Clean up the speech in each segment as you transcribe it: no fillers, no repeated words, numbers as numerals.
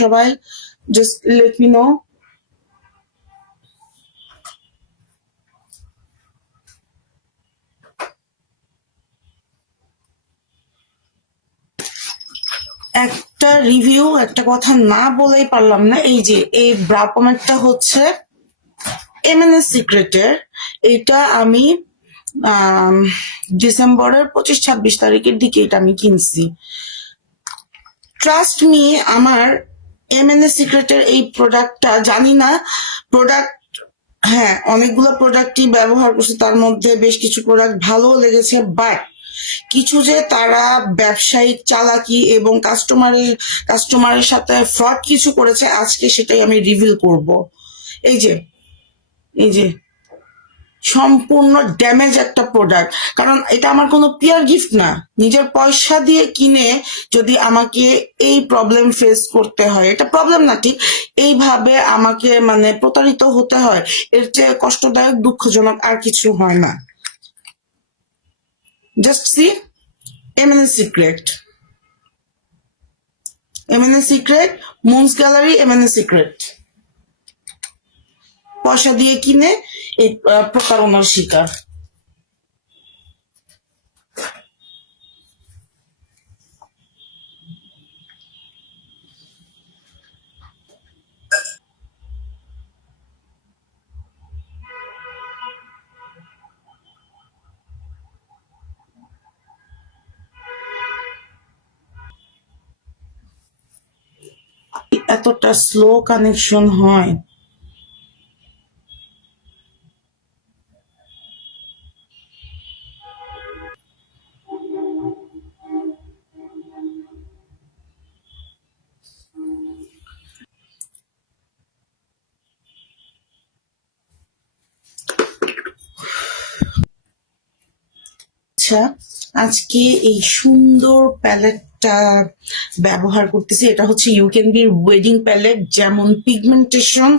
সবাই just let me no. একটা review, একটা কথা না বলেই পারলাম না। এই যে এই ব্রা পমেটটা হচ্ছে এমএনএস সিক্রেটের। এটা আমি ডিসেম্বরের 25-26 তারিখের দিকে এটা আমি কিনছি। ট্রাস্ট মি, আমার এমএনএস সিক্রেটের এই প্রোডাক্টটা জানি না প্রোডাক্ট, হ্যাঁ অনেকগুলো প্রোডাক্টই ব্যবহার করছি, তার মধ্যে বেশ কিছু প্রোডাক্ট ভালো লেগেছে, বাট কিছু যে তারা ব্যবসায়িক চালাকি এবং কাস্টমারের সাথে ফ্রড কিছু করেছে, আজকে সেটাই আমি রিভিল করব। এই যে এই যে সম্পূর্ণ ড্যামেজ একটা প্রোডাক্ট, কারণ এটা আমার কোনো পিয়ার গিফট না। নিজের পয়সা দিয়ে কিনে যদি আমাকে এই প্রবলেম ফেস করতে হয়, এটা প্রবলেম না ঠিক, এইভাবে আমাকে মানে প্রতারিত হতে হয়, এর চেয়ে কষ্টদায়ক দুঃখজনক আর কিছু হয় না। Just see MNS secret, MNS secret, moons gallery, MNS secret. পয়সা দিয়ে কিনে এই প্রতারণার শিকার। এতটা স্লো কানেকশন হয়? আচ্ছা, আজকে এই সুন্দর প্যালেটটা ব্যবহার করতেছি। এটা হচ্ছে you can be wedding palette, যেমন পিগমেন্টেশন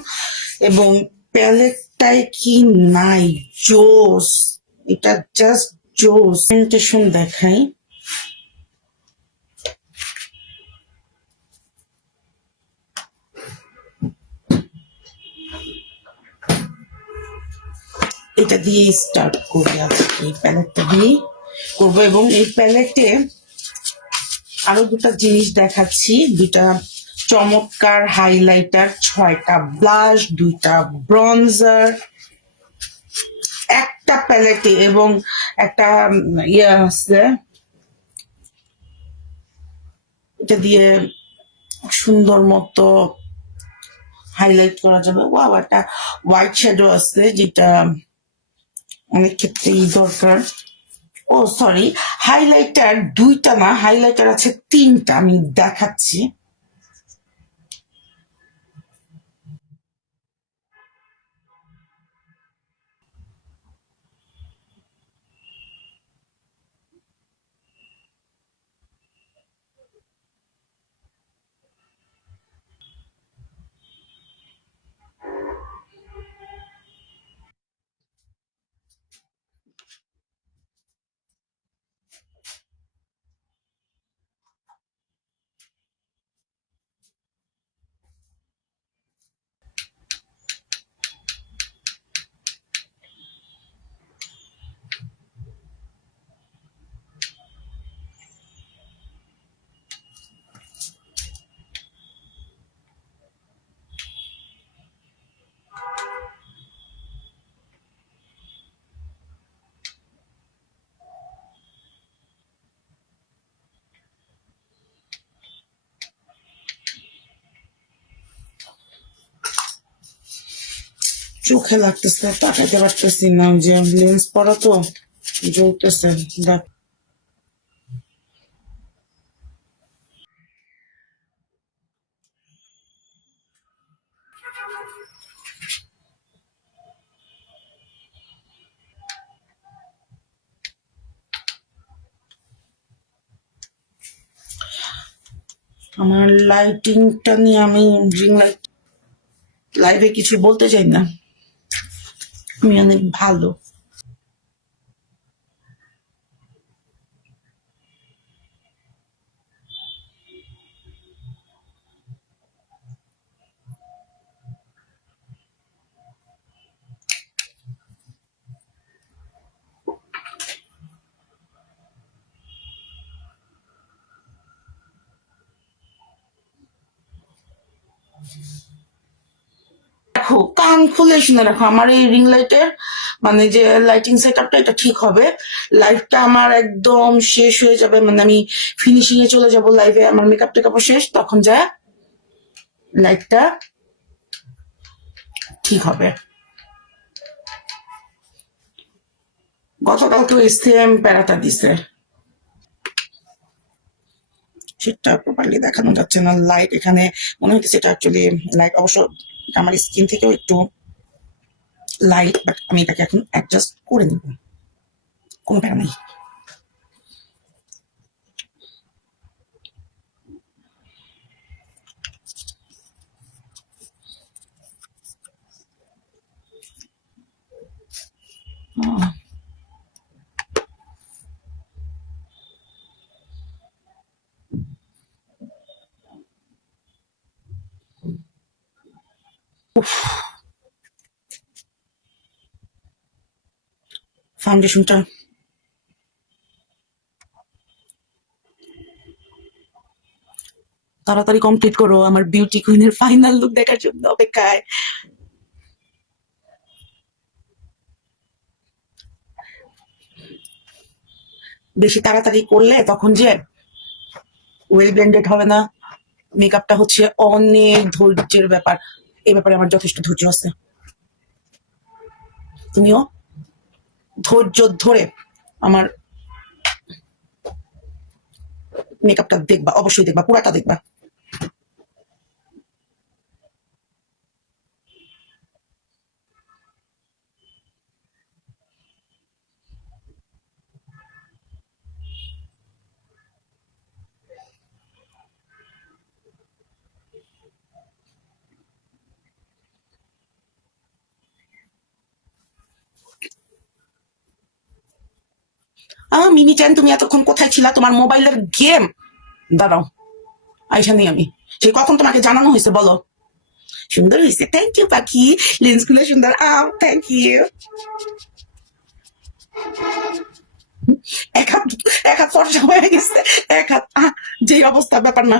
এবং প্যালেটটায় কি নাই, জোস, এটা জাস্ট জোস। পিগমেন্টেশন দেখাই, এটা দিয়ে স্টার্ট করি। আজকে এই প্যালেটটা দিয়েই করবো, এবং এই প্যালেটে আরো দুটা জিনিস দেখাচ্ছি। দুটা চমৎকার হাইলাইটার, 6টা ব্লাশ, 2টা ব্রঞ্জার একটা প্যালেটে, এবং একটা ইয়ে আছে, এটা দিয়ে সুন্দর মতো হাইলাইট করা যাবে। ওয়াও, একটা হোয়াইট শ্যাডো আছে যেটা অনেক ক্ষেত্রেই দরকার। ও সরি, হাইলাইটার 2টা না, হাইলাইটার আছে 3টা, আমি দেখাচ্ছি। চোখে লাগতেছে, তাকাতে পারতেছি না, ওই যে লেন্স পরা তো জ্বলতেছে। দেখ, আমার লাইটিংটা নিয়ে আমি রিং লাইট লাইভে কিছু বলতে চাই না, আমি অনেক ভালো। দেখো, কান খুলে শুনে রাখো, আমার এই রিং লাইটের মানে যে লাইটিং সেট আপটা এটা ঠিক হবে, লাইভটা আমার একদম শেষ হয়ে যাবে, মানে আমি ফিনিশিং এ চলে যাব, লাইভে আমার মেকআপ টেকআপ শেষ, তখন যা লাইটটা ঠিক হবে। গতকালকে সেম প্যারাটা দিছে, সেটা প্রপারলি দেখানো যাচ্ছে না, লাইট এখানে মনে হচ্ছে এটা অ্যাকচুয়ালি লাইট, অবশ্য আমার স্কিন থেকেও একটু লাইট, বাট আমি এটাকে এখন অ্যাডজাস্ট করে নিব, কোনো প্যারা নেই। ফাউন্ডেশনটা তাড়াতাড়ি কমপ্লিট করো, আমার বিউটি কুইনের ফাইনাল লুক দেখার জন্য অপেক্ষায়। বেশি তাড়াতাড়ি করলে তখন যে ওয়েল ব্লেন্ডেড হবে না, মেকআপটা হচ্ছে অনেক ধৈর্যের ব্যাপার, এই ব্যাপারে আমার যথেষ্ট ধৈর্য আছে। তুমিও ধৈর্য ধরে আমার মেকআপটা দেখবা, অবশ্যই দেখবা, পুরাটা দেখবা। মিমি চ্যান, তুমি এতক্ষণ কোথায় ছিলা? তোমার মোবাইলের গেম। দাঁড়াও, আইসা নেই আমি, সেই কখন তোমাকে জানানো হয়েছে বলো? সুন্দর হয়েছে, থ্যাংক ইউ পাখি, লেন্স গুলো সুন্দর, থ্যাংক ইউ। এক হাত, এক হাত ফর্সা হয়ে গেছে, এক হাত যে অবস্থা, ব্যাপার না।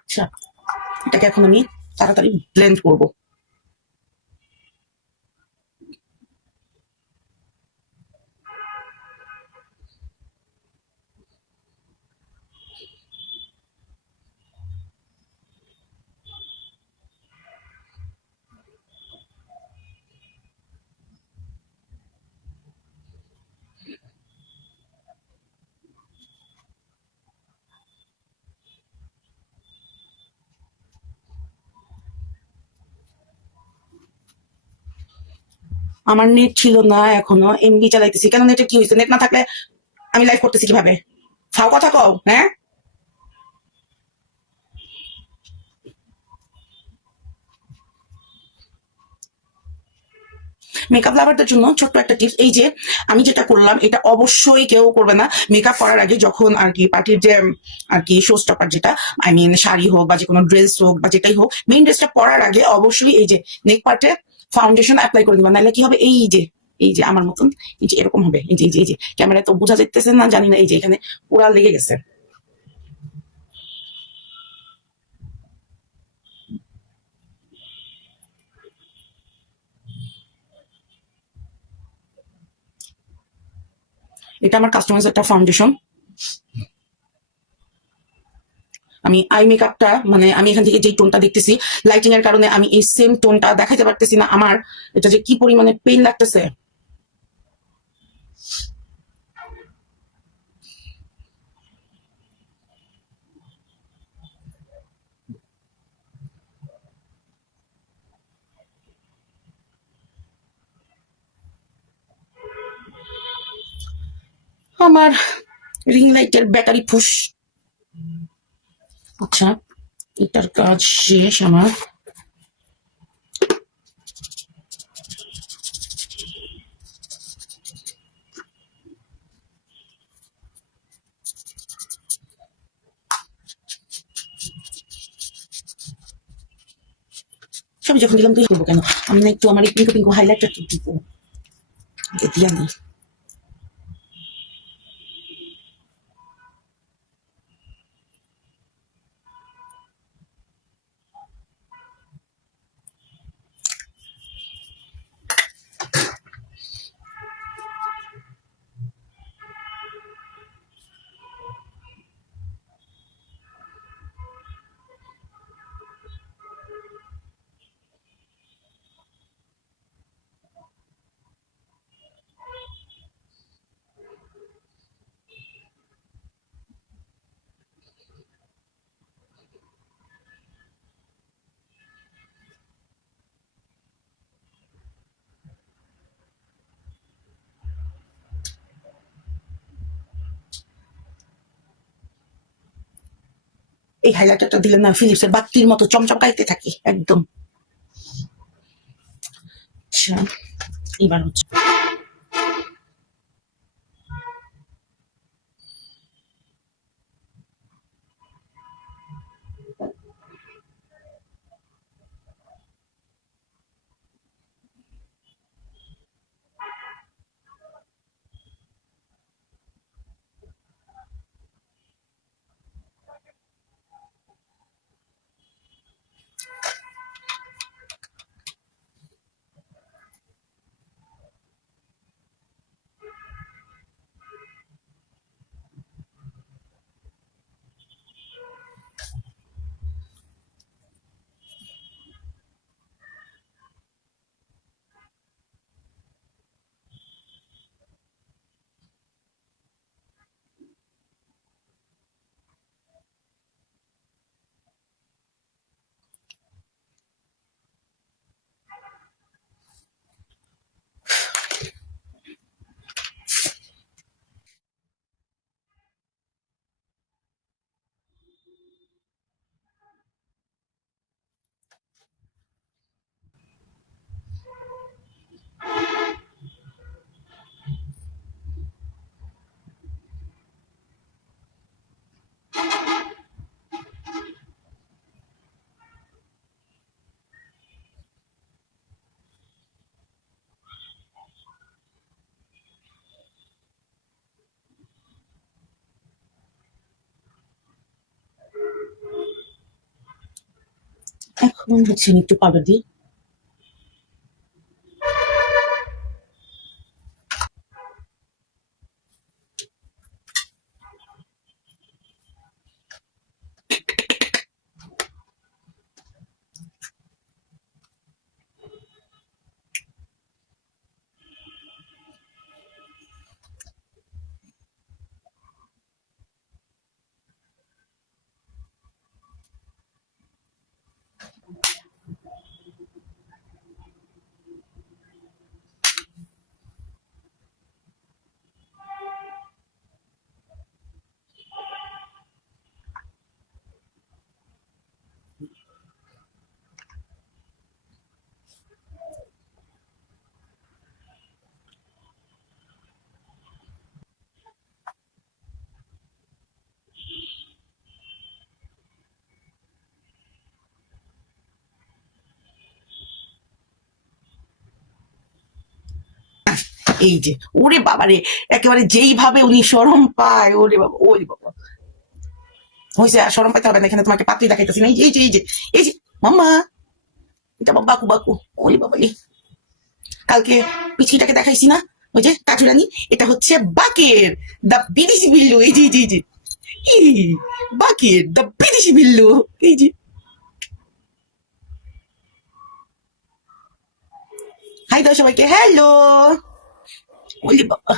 আচ্ছা, এটাকে এখন আমি তাড়াতাড়ি ব্লেন্ড করবো। আমার নেট ছিল না, এখনো এমবি চালাইতেছি। কেন, নেটে কি হয়েছে? নেট না থাকলে আমি লাইভ করতেছি কিভাবে? ফাও কথা কও, হ্যাঁ? মেকআপ লাভারদের জন্য ছোট্ট একটা টিপস, এই যে আমি যেটা করলাম এটা অবশ্যই কেউ করবে না। মেকআপ করার আগে যখন আর কি পার্টির যে আর কি শো স্টপার, যেটা আই মিন শাড়ি হোক বা যে কোনো ড্রেস হোক বা যেটাই হোক, মেইন ড্রেসটা পরার আগে অবশ্যই এই যে নেক পার্টে ফাউন্ডেশন অ্যাপ্লাই করে দিবা, নাহলে কি হবে, এই যে এই যে আমার মতন এই যে এরকম হবে, এই যে এই যে এই যে ক্যামেরায় তো বোঝা যাইতেছে না জানি না, এই যে এখানে পুরা লেগে গেছে। এটা আমার কাস্টমাইজ একটা ফাউন্ডেশন। আমি আই মেকআপটা মানে আমি এখান থেকে যে টোনটা দেখতেছি, লাইটিং এর কারণে আমি এই সেম টোনটা দেখাতে পারতেছি না, আমার এটা যে কি পরিমাণে পেইন লাগতেছে। আমার রিং লাইটের ব্যাটারি ফুস। আচ্ছা, এটার কাজ শেষ আমার। সবই যখন দিলাম তুই করবো কেন? আমি না একটু আমার এই পিঙ্কু পিঙ্কু হাইলাইটার দিব, দিয়া নেই। এই হাইলাইটারটা দিলে না ফিলিপসের বাতির মতো চমচমকাইতে থাকি একদম। আচ্ছা, এবার হচ্ছে এখন হচ্ছে আমি একটু পাউডার দিই। এই যে ওরে বাবারে, একেবারে যেইভাবে উনি শরম পায়, ওরে বাবা, ওরে বাবা। হয়েছে, আর শরম পাইতে হবে না, এখানে তোমাকে পাত্রী দেখাইতেছি না। এই যে এই যে এই যে এই যে মাম্মা, এটা বাকু বাকু, ওরে বাবা। কালকে পিছিটাকে দেখাইছি না, ওই যে কাঠুরানি, এটা হচ্ছে বাকের দা বিদেশি বিল্লু। এই যে এই যে এই যে বাকের দা বিদেশি বিল্লু। এই যে হাই দাও সবাইকে, হ্যালো। ওরে বাবা,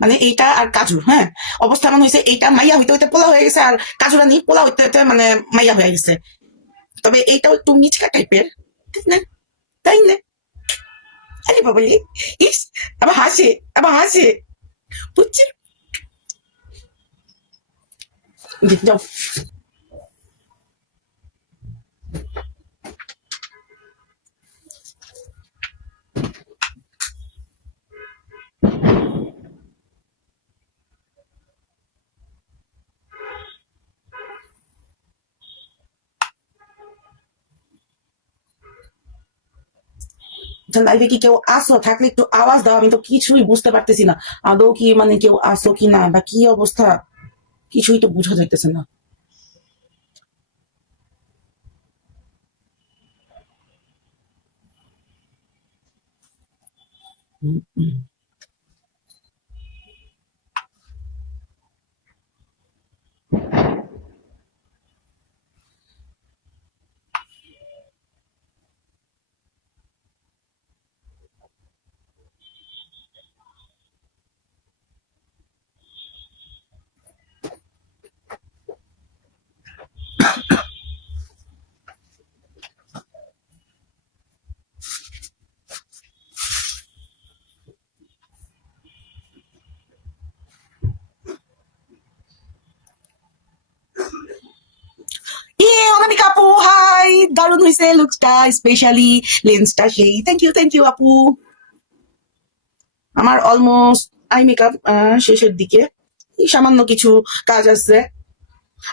মানে এইটা আর কাজু, হ্যাঁ, অবস্থা এমন হয়েছে, এইটা মাইয়া হইতে হইতে পোলা হয়ে গেছে, আর কাজুরানি পোলা হইতে হইতে মানে মাইয়া হয়ে গেছে। তবে এইটাও একটু মিচকা টাইপের, ঠিক না? তাই না? আরে বাবা, ইস, আবার হাসে, আবার হাসে, বুঝছি। যাও। লাইভে কি কেউ আসো? থাকলে একটু আওয়াজ দাও, আমি তো কিছুই বুঝতে পারতেছি না। আদৌ কি মানে কেউ আসো কি না, বা কি অবস্থা, কিছুই তো বোঝা যাইতেছে না। দারুণ হয়েছে লুকসটা, স্পেশালি লেন্সটা সেই। থ্যাংক ইউ আপু। আমার অলমোস্ট আই মেকআপ শেষের দিকে, এই সামান্য কিছু কাজ আছে।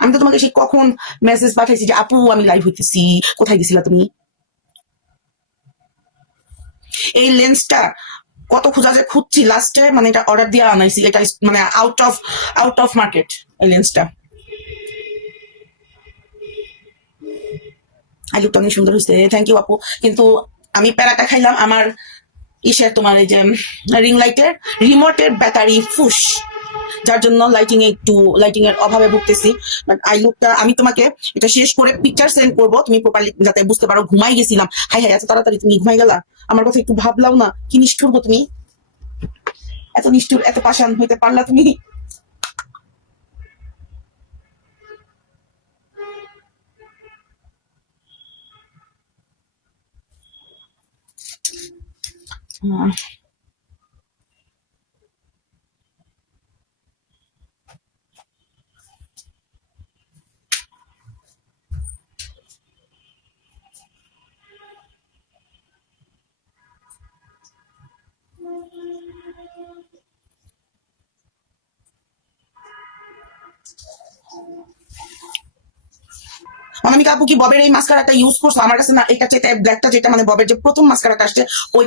আমি তো তোমাকে সেই কখন মেসেজ পাঠাইছি যে আপু আমি লাইভ হইতেছি, কোথায় গেছিলা তুমি? এই লেন্সটা কত খোঁজা যে খুঁজছি, লাস্টে মানে এটা অর্ডার দিয়ে আনাইছি। এটা মানে আউট অফ মার্কেট এই লেন্সটা। আই লুকটা অনেক সুন্দর হয়েছে, থ্যাংক ইউ আপু। কিন্তু আমি প্যারাটা খাইলাম আমার ইসের, তোমার এই যে রিং লাইটের রিমোটের ব্যাটারি ফুস, যার জন্য লাইটিং এর অভাবে ভুগতেছি। বাট আই লুকটা আমি তোমাকে এটা শেষ করে পিকচার সেন্ড করবো, তুমি প্রপারলি যাতে বুঝতে পারো। ঘুমাই গেছিলাম, হাই হাই এত তাড়াতাড়ি তুমি ঘুমাই গেলা? আমার কথা একটু ভাবলাও না? কি নিষ্ঠুর গো তুমি, এত নিষ্ঠুর, এত পাষাণ হইতে পারলা তুমি? অনামিকা আপু কি ববের এই মাস্কারাটা ইউজ করছো? আমার কাছে না এটা চাইতে ব্ল্যাকটা, যেটা মানে ববের যে প্রথম মাস্কারাটা আসছে ওই।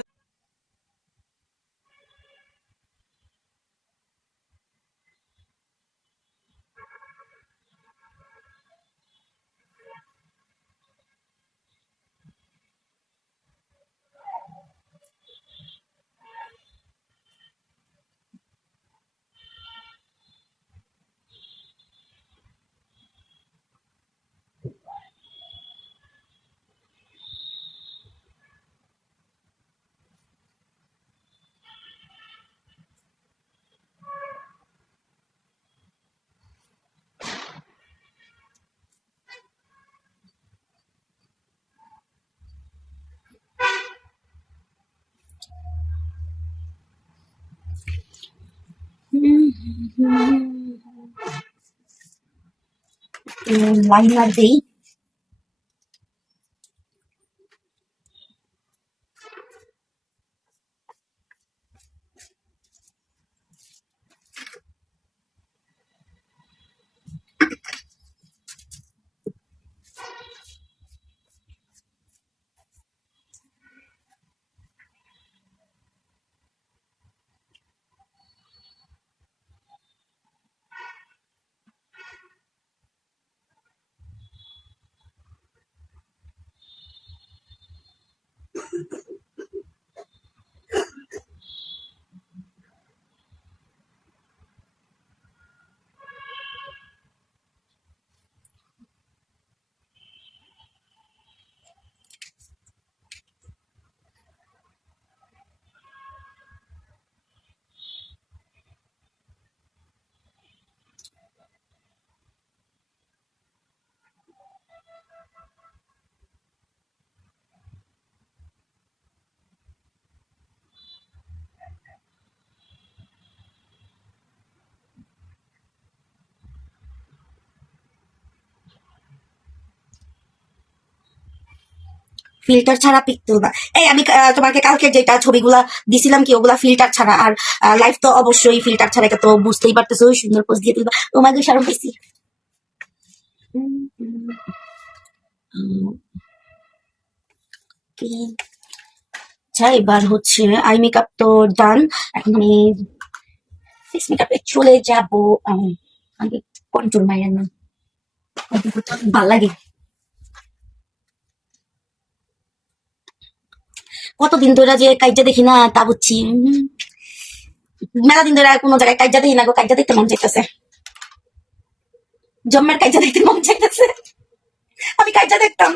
লাইনার দেই। ফিল্টার ছাড়া পিক তুলবা? এই আমি তোমাকে কালকে যেটা ছবিগুলা দিছিলাম কি ওগুলা ফিল্টার ছাড়া। আর লাইভ তো অবশ্যই ফিল্টার ছাড়া, এটা তো বুঝতেই পারতেছো। সুন্দর পোজ দিয়ে তুলবা। ও মাই গড, শারম পাইছি। আচ্ছা এবার হচ্ছে আই মেকআপ তো ডান। এখন আমি ফেস মেকআপে চলে যাবো। আগে কন্ট্রোল মাইরা না, ভাল লাগে। কতদিন ধরে যে কাইজা দেখি না তা বুঝছি। মেলা দিন ধরে কোনো জায়গায় কাইজা দেখি না গো, কাইজা দেখতে মন চাইতেছে। জন্মের কাইজা দেখতে মন চাইতেছে। আমি কাইজা দেখতাম।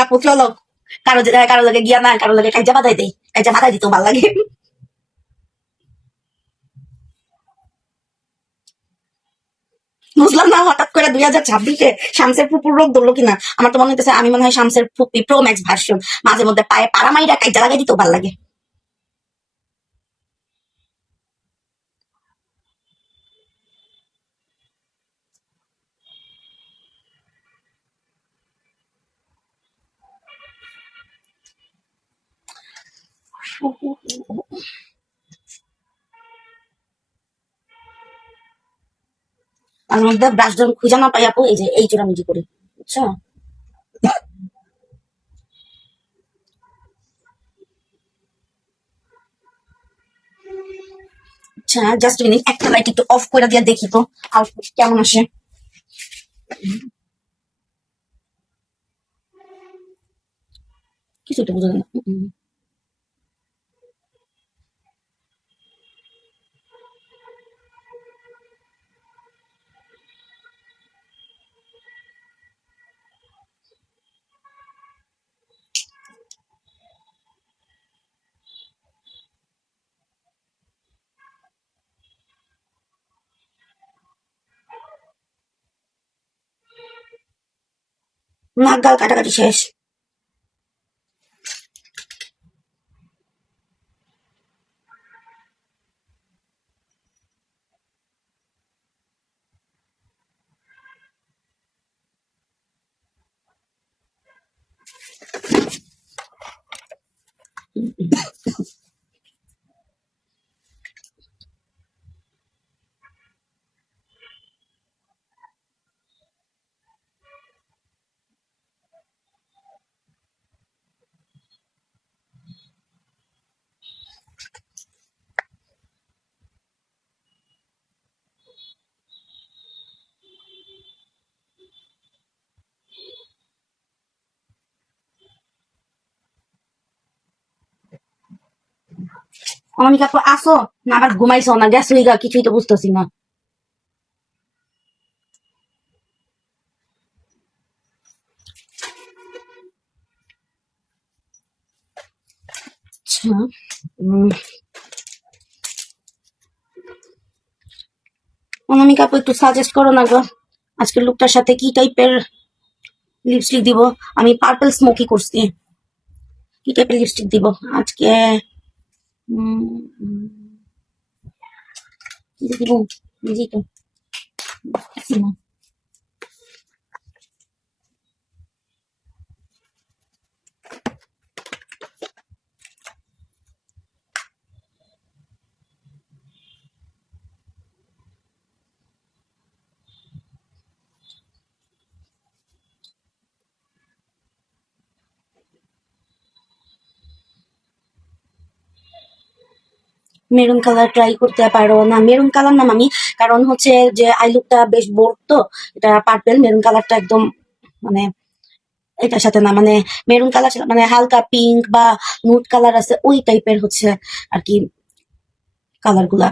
আপু চলো কারো লগে গিয়া না কারো লগে কাজা বাদাই দেই, কাজা বাদাই দিতেও ভালো লাগে। বুঝলাম না হঠাৎ করে 2026-এ শামসের ফুপুর রোগ ধরলো কিনা। আমার তো মনে হইতেছে আমি মনে হয় শামসের ফুপি প্রো ম্যাক্স ভার্সন, মাঝে মধ্যে পায়ে পারামাইরা কাজা লাগাই দিতেও ভালো লাগে। মাঝে মধ্যে ব্রাশ যখন খুঁজে না পাই আপু, এই যে এই চোরামিজি করি, বুঝছো? আচ্ছা জাস্ট মিনিট, একটা লাইট একটু অফ করে দিয়ে দেখি তো আউটপুট কেমন আসে। কিছু তো বোঝা যায় না। নাক গাল কাটাকাটি শেষ। অনামিকা আপু আসো না আবার ঘুমাইছো না গেছো গা, কিছুই তো বুঝতেছি না। আচ্ছা অনামিকা আপু একটু সাজেস্ট করো না গো, আজকের লুকটার সাথে কি টাইপের লিপস্টিক দিব। আমি পার্পল স্মোকি করছি, কি টাইপের লিপস্টিক দিব আজকে। উম, উম, কি যে দিব বুঝি তো বুঝতেছি না। মেরুন কালার ট্রাই করতে পারো না, মেরুন কালার না মামি, কারণ হচ্ছে যে আই লুকটা বেশ বোল্ড তো, এটা পার্পেল, মেরুন কালারটা একদম মানে এটার সাথে না, মানে মেরুন কালার মানে হালকা পিঙ্ক বা নুড কালার আছে ওই টাইপের হচ্ছে আর কি কালার গুলা।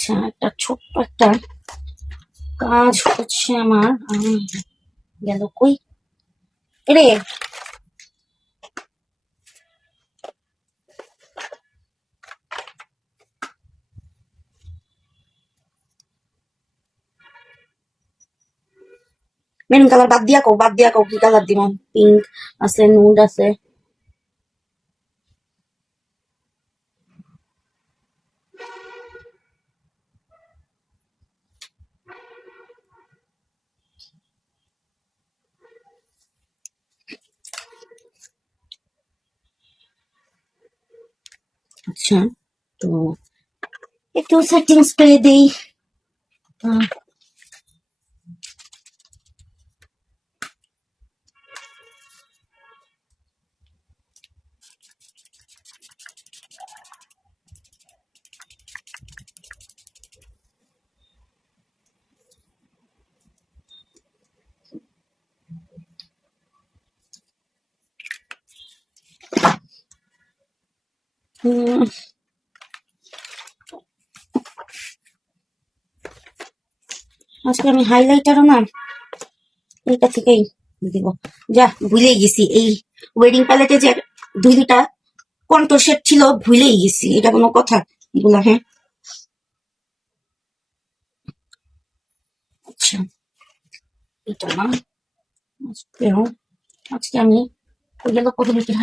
আচ্ছা একটা ছোট্ট একটা কাজ হচ্ছে আমার, গেল কই রে। মেরুন কালার বাদ দিয়া কও কি কালার দিব। পিঙ্ক আছে, নুড আছে। আচ্ছা তো একটু সেটিং স্প্রে দেই। উম, আজকে আমি হাইলাইটারও না এইটা থেকেই দিব। যা ভুলেই গেছি এই ওয়েডিং প্যালেটে যে 2-2টা কন্ট্রো শেড ছিল, ভুলেই গেছি। এটা কোনো কথা এগুলা? হ্যাঁ, আচ্ছা, এটা না। আজকেও আজকে আমি ওই গেল পজিটিভিটির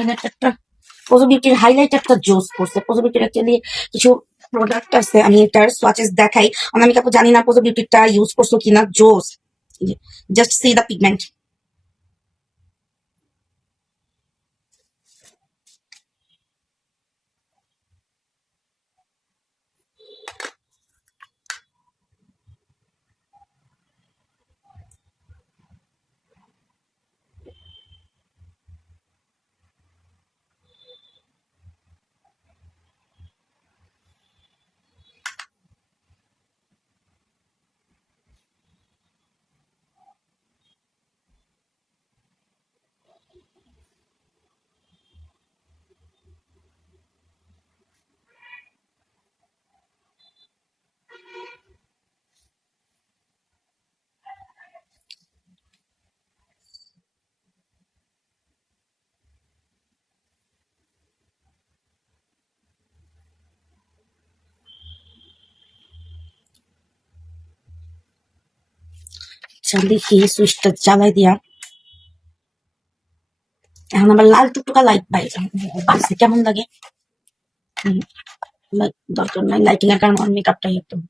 হাইলাইটারটা জোস করছে। পজিটিভিটির অ্যাকচুয়ালি কিছু প্রোডাক্ট আছে, আমি এটার সোয়াচেস দেখাই। অনামিকা আপু জানি না পজিটিভিটিটা ইউজ করছো কিনা, জোস। Just see the pigment. আচ্ছা, দেখি সুইচটা জ্বালাই দিয়া। এখন আবার লাল টুকটুকা লাইট পাই, বাসে কেমন লাগে। হুম, দরকার নাই লাইটিং এর, কারণ মেকআপটাই একদম।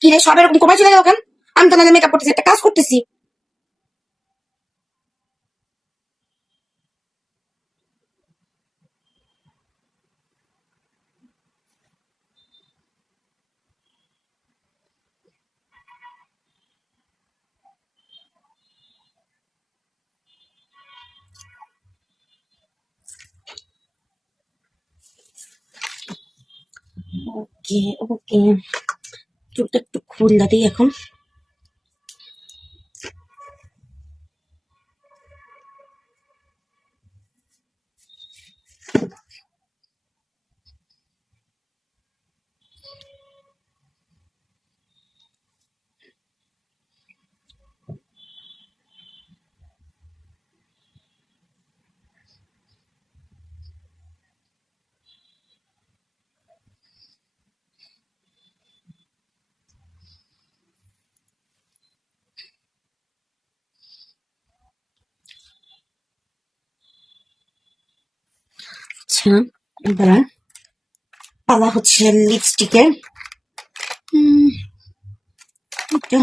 কি রে, সব এরকম কমাই চলে গেল কেন? আমি তো না মেকআপ করতেছি, একটা কাজ করতেছি। ওকে, ওকে, চুলটা একটু খুললা দিই এখন। আচ্ছা, এবার পালা হচ্ছে লিপস্টিকের। এটা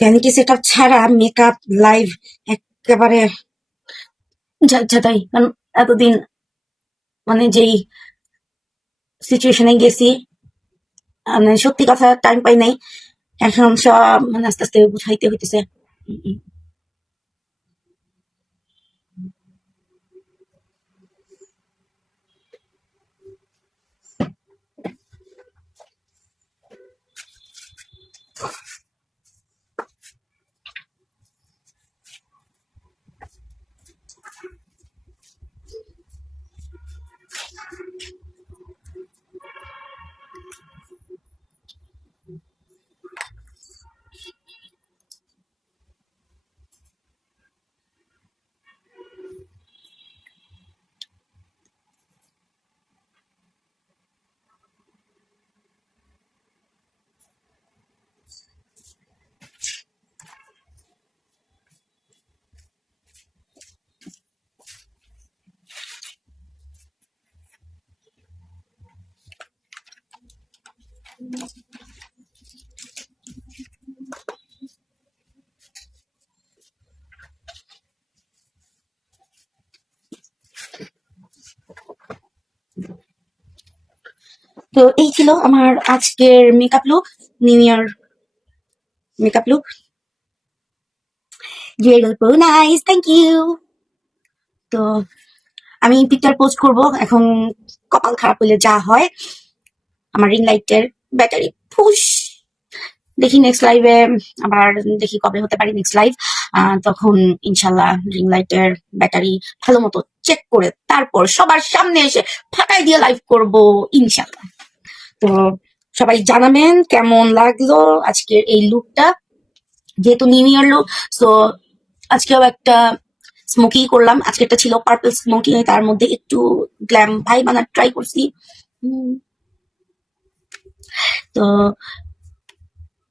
ভ্যানিটি সেটআপ ছাড়া মেকআপ লাইভ একেবারে ঝাঁকঝাঁকাই। কারণ এতদিন মানে যেই সিচুয়েশনে গেছি, মানে সত্যি কথা টাইম পাই নাই। এখন সব মানে আস্তে আস্তে বুঝাইতে হইতেছে। তো এই ছিল আমার আজকের makeup look, new year makeup look. Very nice, thank you. তো আমি পিকচার পোস্ট করব এখন। কপাল খারাপ হলে যা হয়, আমার রিং লাইটের ব্যাটারি ফুস। দেখি নেক্সট লাইভে আবার, দেখি কবে হতে পারি নেক্সট লাইভ। তখন ইনশাল্লাহ রিং লাইটের ব্যাটারি ভালো মতো চেক করে তারপর সবার সামনে এসে ফাটাই দিয়ে লাইভ করব ইনশাল্লাহ। তো সবাই জানাবেন কেমন লাগলো আজকের এই লুকটা। যেহেতু নিউ ইয়ার লুক, সো আজকেও একটা স্মোকি করলাম। আজকে একটা ছিল পার্পল স্মোকি, তার মধ্যে একটু গ্ল্যাম ভাই বানার ট্রাই করছি। তো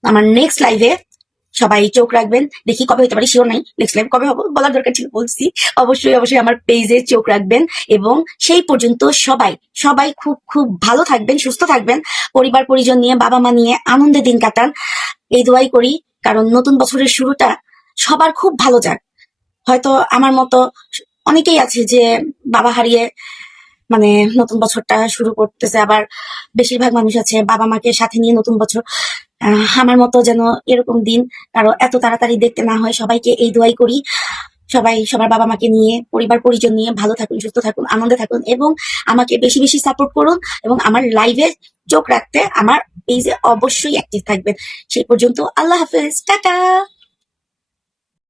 আমার নেক্সট লাইভে সবাই চোখ রাখবেন। দেখি কবে হতে পারি, শিওর নাই নেক্সট লাইভ কবে হবো, বলার দরকার ছিল, বলছি। অবশ্যই আমার পেজে চোখ রাখবেন। এবং সেই পর্যন্ত সবাই সবাই খুব খুব ভালো থাকবেন, সুস্থ থাকবেন, পরিবার পরিজন নিয়ে, বাবা মা নিয়ে আনন্দে দিন কাটান, এই দোয়াই করি। কারণ নতুন বছরের শুরুটা সবার খুব ভালো যাক। হয়তো আমার মতো অনেকেই আছে যে বাবা হারিয়ে মানে নতুন বছরটা শুরু করতেছে, আবার বেশিরভাগ মানুষ আছে বাবা মাকে সাথে নিয়ে নতুন বছর। আমার মতো যেন এরকম দিন কারো এত তাড়াতাড়ি দেখতে না হয়, সবাইকে এই দোয়াই করি। সবাই সবার বাবা মাকে নিয়ে, পরিবার পরিজন নিয়ে ভালো থাকুন, সুস্থ থাকুন, আনন্দে থাকুন এবং আমাকে বেশি বেশি সাপোর্ট করুন। এবং আমার লাইভে চোখ রাখতে আমার পেজে অবশ্যই অ্যাক্টিভ থাকবেন। সেই পর্যন্ত আল্লাহ হাফেজ, টাটা।